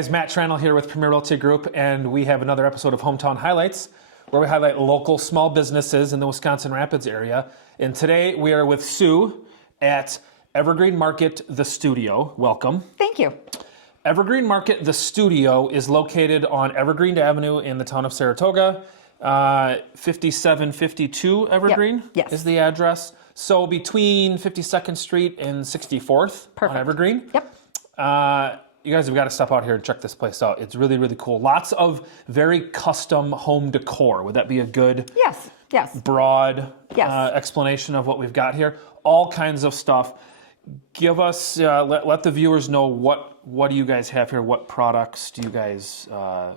guys, Matt Tranel here with Premier Realty Group, and we have another episode of Hometown Highlights, where we highlight local small businesses in the Wisconsin Rapids area. And today we are with Sue at Evergreen Market, the studio. Welcome. Thank you. Evergreen Market, the studio is located on Evergreen Avenue in the town of Saratoga. 5752 Evergreen is the address. So between 52nd Street and 64th on Evergreen. Yep. You guys have got to stop out here and check this place out. It's really, really cool. Lots of very custom home decor. Would that be a good, broad explanation of what we've got here? All kinds of stuff. Give us, let the viewers know what do you guys have here? What products do you guys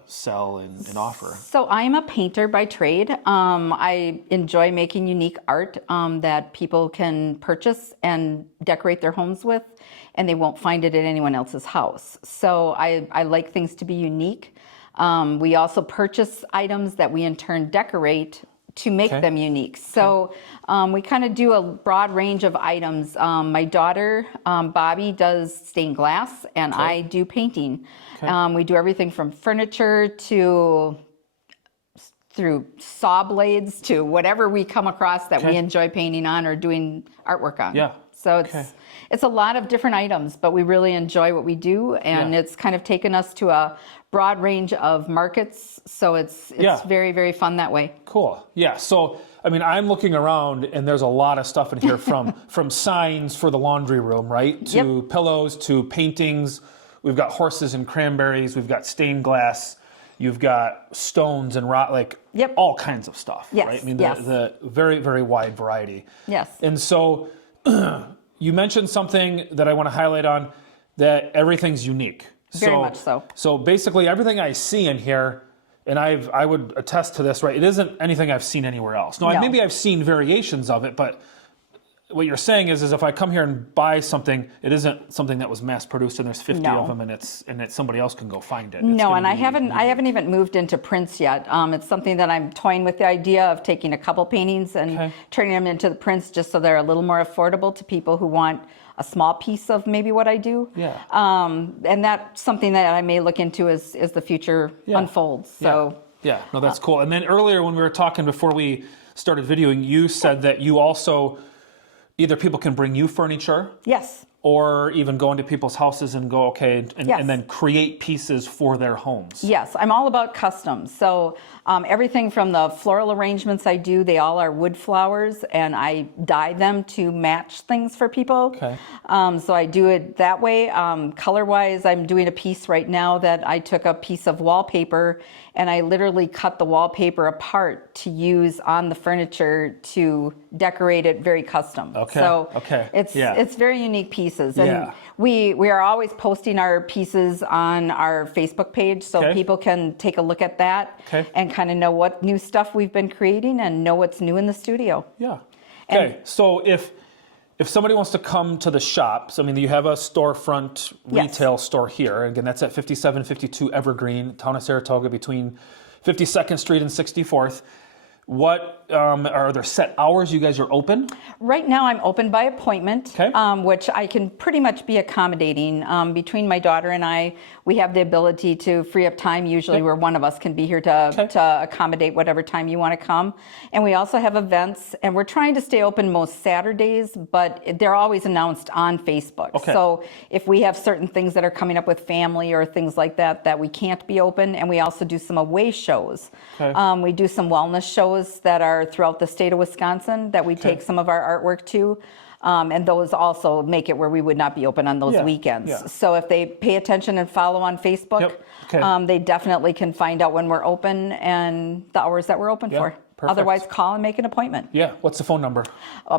sell and offer? So I'm a painter by trade. I enjoy making unique art that people can purchase and decorate their homes with, and they won't find it at anyone else's house. So I like things to be unique. We also purchase items that we in turn decorate to make them unique. So we kind of do a broad range of items. My daughter, Bobby, does stained glass, and I do painting. We do everything from furniture to through saw blades to whatever we come across that we enjoy painting on or doing artwork on. Yeah. So it's a lot of different items, but we really enjoy what we do, and it's kind of taken us to a broad range of markets. So it's very, very fun that way. Cool. Yeah. So I mean, I'm looking around, and there's a lot of stuff in here from signs for the laundry room, right, to pillows to paintings. We've got horses and cranberries. We've got stained glass. You've got stones and rock, like all kinds of stuff. Yes. Right. I mean, the very, very wide variety. Yes. And so you mentioned something that I want to highlight on, that everything's unique. Very much so. So basically everything I see in here, and I would attest to this, right? It isn't anything I've seen anywhere else. No. Maybe I've seen variations of it, but what you're saying is if I come here and buy something, it isn't something that was mass produced and there's 50 of them and somebody else can go find it. No, and I haven't even moved into prints yet. It's something that I'm toying with the idea of taking a couple paintings and turning them into the prints, just so they're a little more affordable to people who want a small piece of maybe what I do. Yeah. And that's something that I may look into as the future unfolds. So no, that's cool. And then earlier when we were talking before we started videoing, you said that you also, either people can bring you furniture. Yes. Or even go into people's houses and go, and then create pieces for their homes. Yes, I'm all about custom. So everything from the floral arrangements I do, they all are wood flowers, and I dye them to match things for people. Okay. So I do it that way. Color-wise, I'm doing a piece right now that I took a piece of wallpaper and I literally cut the wallpaper apart to use on the furniture to decorate it very custom. Okay. So it's very unique pieces. And we are always posting our pieces on our Facebook page, so people can take a look at that and kind of know what new stuff we've been creating and know what's new in the studio. Yeah. Okay. So if somebody wants to come to the shop, so I mean, you have a storefront retail store here. Again, that's at 5752 Evergreen, town of Saratoga, between 52nd Street and 64th. What are there set hours you guys are open? Right now I'm open by appointment, which I can pretty much be accommodating. Between my daughter and I, we have the ability to free up time usually where one of us can be here to accommodate whatever time you want to come. And we also have events, and we're trying to stay open most Saturdays, but they're always announced on Facebook. So if we have certain things that are coming up with family or things like that we can't be open, and we also do some away shows. We do some wellness shows that are throughout the state of Wisconsin that we take some of our artwork to. And those also make it where we would not be open on those weekends. So if they pay attention and follow on Facebook, they definitely can find out when we're open and the hours that we're open for. Perfect. Otherwise, call and make an appointment. Yeah. What's the phone number?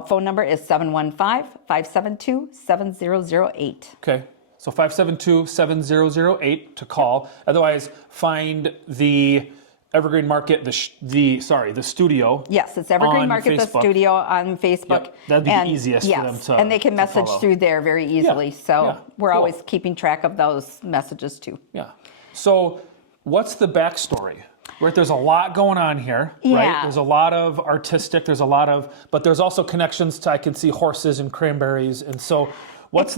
Phone number is 715-572-7008. Okay. So 572-7008 to call. Otherwise, find the Evergreen Market, the studio. Yes, it's Evergreen Market, the studio on Facebook. That'd be the easiest for them to and they can message through there very easily. So we're cool. always keeping track of those messages too. Yeah. So what's the backstory? Right, there's a lot going on here, right? There's a lot of artistic, but there's also connections to, I can see horses and cranberries. And so What's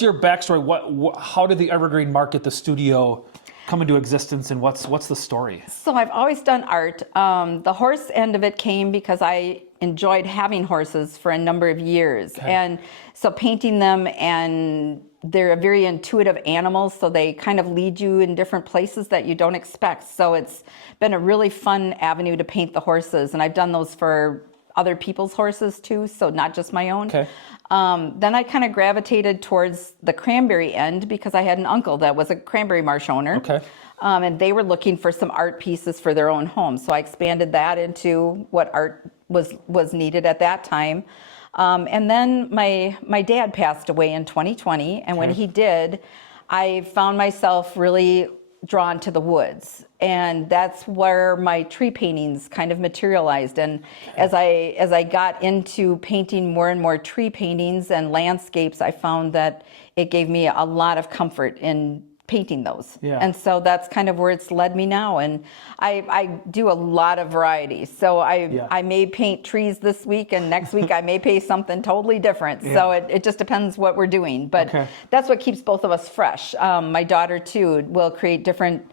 your backstory? How did the Evergreen Market, the studio, come into existence, and what's the story? So I've always done art. The horse end of it came because I enjoyed having horses for a number of years. Okay. And so painting them, and they're a very intuitive animal, so they kind of lead you in different places that you don't expect. So it's been a really fun avenue to paint the horses, and I've done those for other people's horses too, so not just my own. Okay. Then I kind of gravitated towards the cranberry end because I had an uncle that was a cranberry marsh owner. Okay. And they were looking for some art pieces for their own home. So I expanded that into what art was needed at that time. And then my dad passed away in 2020. And when he did, I found myself really drawn to the woods. And that's where my tree paintings kind of materialized. And as I got into painting more and more tree paintings and landscapes, I found that it gave me a lot of comfort in painting those. Yeah. And so that's kind of where it's led me now. And I do a lot of variety. So I may paint trees this week, and next week I may paint something totally different. Yeah. So it just depends what we're doing. But that's what keeps both of us fresh. My daughter too will create different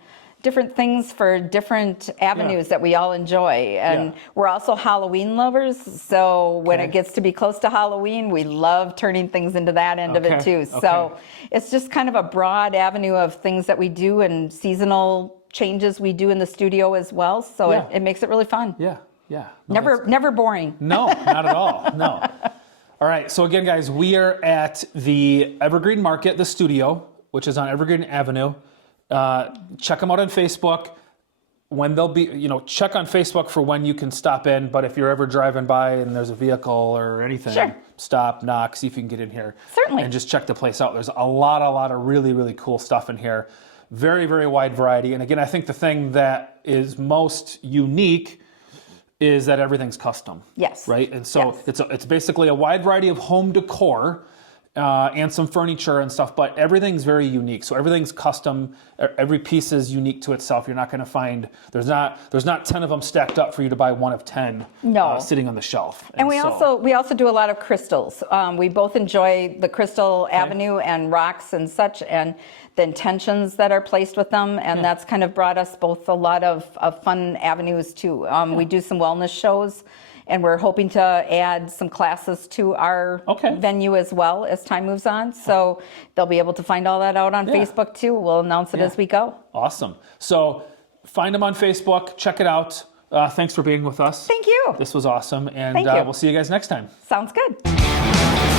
things for different avenues that we all enjoy. And we're also Halloween lovers. So when it gets to be close to Halloween, we love turning things into that end of it too. So it's just kind of a broad avenue of things that we do, and seasonal changes we do in the studio as well. So it makes it really fun. Yeah, yeah. No, never boring. No, not at all. No. All right. So again, guys, we are at the Evergreen Market, the studio, which is on Evergreen Avenue. Check them out on Facebook. When they'll be, check on Facebook for when you can stop in. But if you're ever driving by and there's a vehicle or anything, stop, knock, see if you can get in here. Certainly. And just check the place out. There's a lot of really, really cool stuff in here. Very, very wide variety. And again, I think the thing that is most unique is that everything's custom. Yes. Right? And so it's basically a wide variety of home decor. And some furniture and stuff, but everything's very unique. So everything's custom. Every piece is unique to itself. You're not going to find there's not 10 of them stacked up for you to buy one of 10 sitting on the shelf. And we also do a lot of crystals. We both enjoy the crystal avenue and rocks and such, and the intentions that are placed with them, and that's kind of brought us both a lot of fun avenues too. We do some wellness shows. And we're hoping to add some classes to our venue as well as time moves on. So they'll be able to find all that out on Facebook too. We'll announce it as we go. Awesome. So find them on Facebook. Check it out. Thanks for being with us. Thank you. This was awesome. And Thank you. We'll see you guys next time. Sounds good.